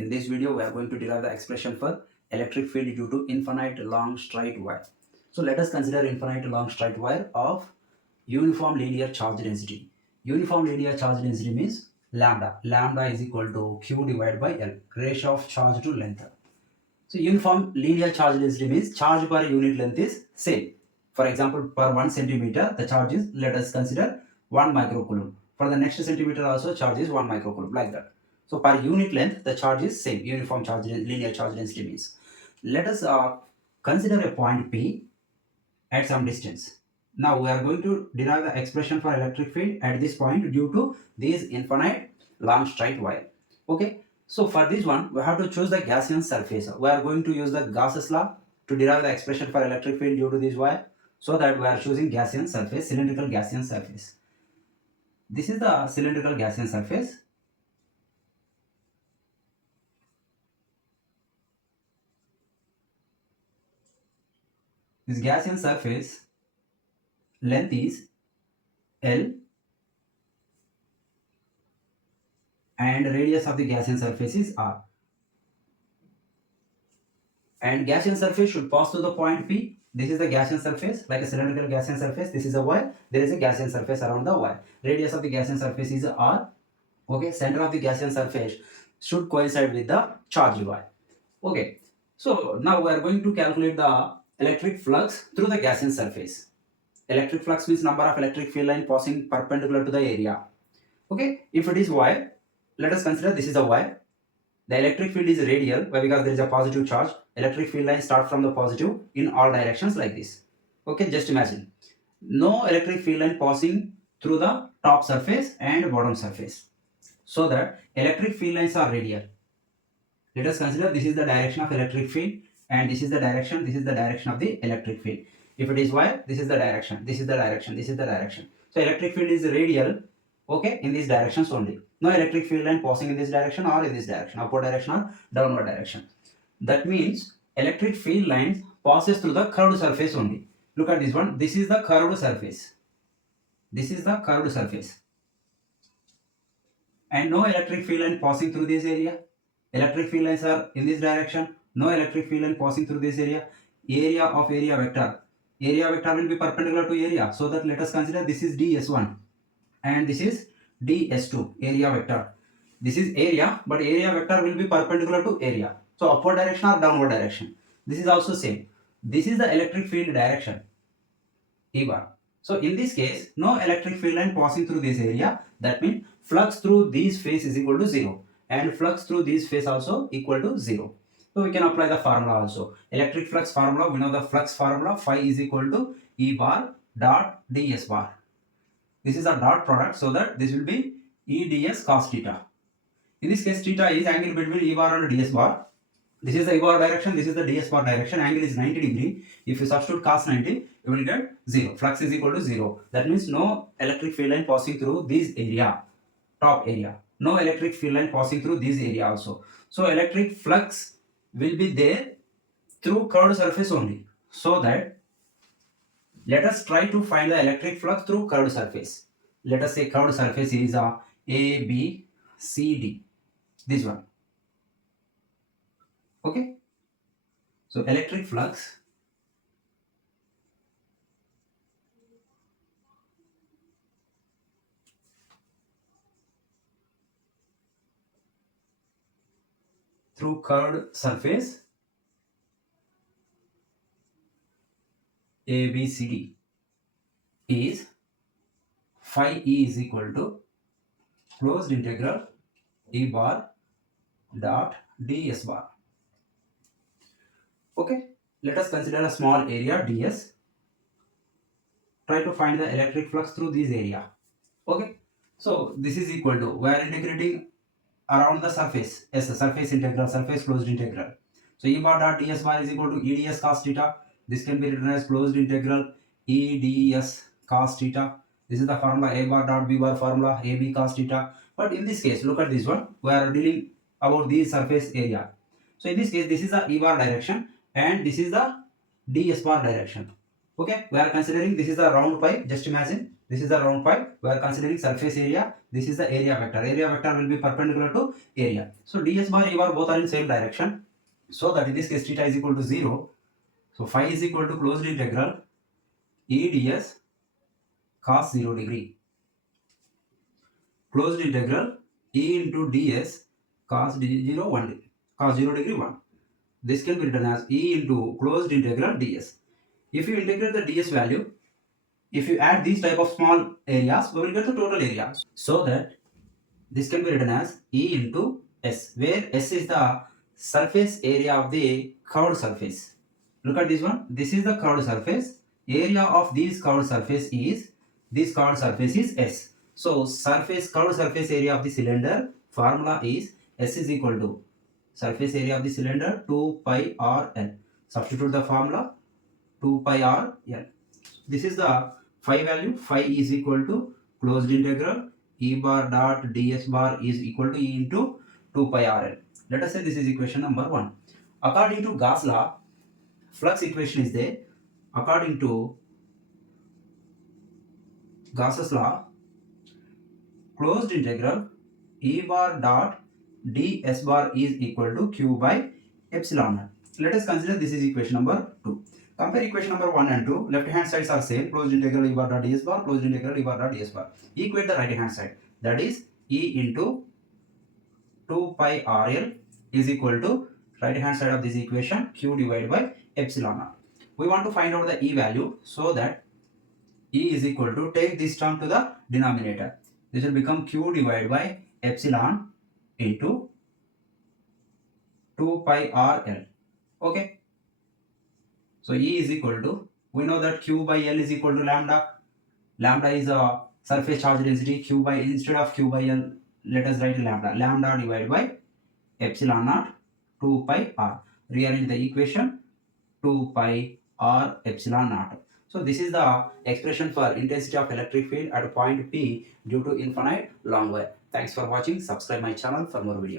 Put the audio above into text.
In this video, we are going to derive the expression for electric field due to infinite long straight wire. So let us consider infinite long straight wire of uniform linear charge density. Uniform linear charge density means lambda. Lambda is equal to Q divided by L, ratio of charge to length. So uniform linear charge density means charge per unit length is same. For example, per 1 centimeter, the charge is, let us consider 1 microcoulomb. For the next centimeter also, charge is 1 microcoulomb, like that. So per unit length, the charge is same. Uniform charge linear charge density means. Let us consider a point P at some distance. Now we are going to derive the expression for electric field at this point due to this infinite long straight wire. Okay. So for this one, we have to choose the Gaussian surface. We are going to use the Gauss Law to derive the expression for electric field due to this wire. So that we are choosing Gaussian surface, cylindrical Gaussian surface. This is the cylindrical Gaussian surface. This Gaussian surface length is L and radius of the Gaussian surface is R. And Gaussian surface should pass through the point P. This is the Gaussian surface, like a cylindrical Gaussian surface. This is a wire. There is a Gaussian surface around the wire. Radius of the Gaussian surface is R. Okay, center of the Gaussian surface should coincide with the charged wire. Okay, so now we are going to calculate the electric flux through the Gaussian surface. Electric flux means number of electric field line passing perpendicular to the area. Okay, if it is wire, let us consider this is a wire. The electric field is radial. Why? Because there is a positive charge. Electric field lines start from the positive in all directions like this. Okay, just imagine. No electric field line passing through the top surface and bottom surface. So that electric field lines are radial. Let us consider this is the direction of electric field and this is the direction of the electric field. If it is wire, this is the direction, this is the direction, this is the direction. So electric field is radial, okay, in these directions only. No electric field line passing in this direction or in this direction, upward direction or downward direction. That means electric field lines passes through the curved surface only. Look at this one. This is the curved surface. This is the curved surface. And no electric field line passing through this area. Electric field lines are in this direction. No electric field line passing through this area. Area of area vector. Area vector will be perpendicular to area. So that let us consider this is ds1 and this is ds2, area vector. This is area, but area vector will be perpendicular to area. So upward direction or downward direction. This is also same. This is the electric field direction, E bar. So in this case, no electric field line passing through this area. That means flux through these face is equal to 0. And flux through these face also equal to 0. So we can apply the formula also. Electric flux formula, we know the flux formula, phi is equal to E bar dot ds bar. This is a dot product, so that this will be E ds cos theta. In this case, theta is angle between E bar and ds bar. This is the E bar direction, this is the ds bar direction. Angle is 90 degree. If you substitute cos 90, you will get 0. Flux is equal to 0. That means no electric field line passing through this area, top area. No electric field line passing through this area also. So electric flux will be there through curved surface only. So that let us try to find the electric flux through curved surface. Let us say curved surface is A, B, C, D. This one. Okay. So electric flux through curved surface A, B, C, D is phi E is equal to closed integral E bar dot ds bar. Okay, let us consider a small area ds. Try to find the electric flux through this area. Okay, so this is equal to, we are integrating around the surface. Yes, the surface integral, surface closed integral. So E bar dot ds bar is equal to E ds cos theta. This can be written as closed integral E ds cos theta. This is the formula A bar dot B bar formula, AB cos theta. But in this case, look at this one. We are dealing about the surface area. So in this case, this is the E bar direction and this is the ds bar direction. Okay, we are considering this is the round pipe. Just imagine this is the round pipe. We are considering surface area. This is the area vector. Area vector will be perpendicular to area. So ds bar e bar both are in same direction. So that in this case theta is equal to 0. So phi is equal to closed integral e ds cos 0 degree. Closed integral e into ds cos 0 1 cos 0 degree 1. This can be written as e into closed integral ds. If you integrate the ds value, if you add these type of small areas, we will get the total area. So that this can be written as E into S, where S is the surface area of the curved surface. Look at this one. This is the curved surface. Area of this curved surface is S. So curved surface area of the cylinder formula is S is equal to surface area of the cylinder 2 pi r l. Substitute the formula 2 pi r l. This is the phi value. Phi is equal to closed integral E bar dot ds bar is equal to E into 2 pi rl. Let us say this is equation number 1. According to Gauss law, flux equation is there. According to Gauss's law, closed integral E bar dot ds bar is equal to q by epsilon naught. Let us consider this is equation number 2. Compare equation number 1 and 2. Left hand sides are same. Closed integral E bar dot ds bar, closed integral E bar dot ds bar. Equate the right hand side. That is E into 2 pi rl is equal to right hand side of this equation q divided by epsilon naught. We want to find out the E value, so that E is equal to, take this term to the denominator. This will become q divided by epsilon into 2 pi rl. Okay. So E is equal to, we know that q by l is equal to lambda. Lambda is a surface charge density. Q by, instead of q by l, let us write lambda. Lambda divided by epsilon naught 2 pi r. Rearrange the equation 2 pi r epsilon naught. So this is the expression for intensity of electric field at point P due to infinite long wire. Thanks for watching. Subscribe my channel for more videos.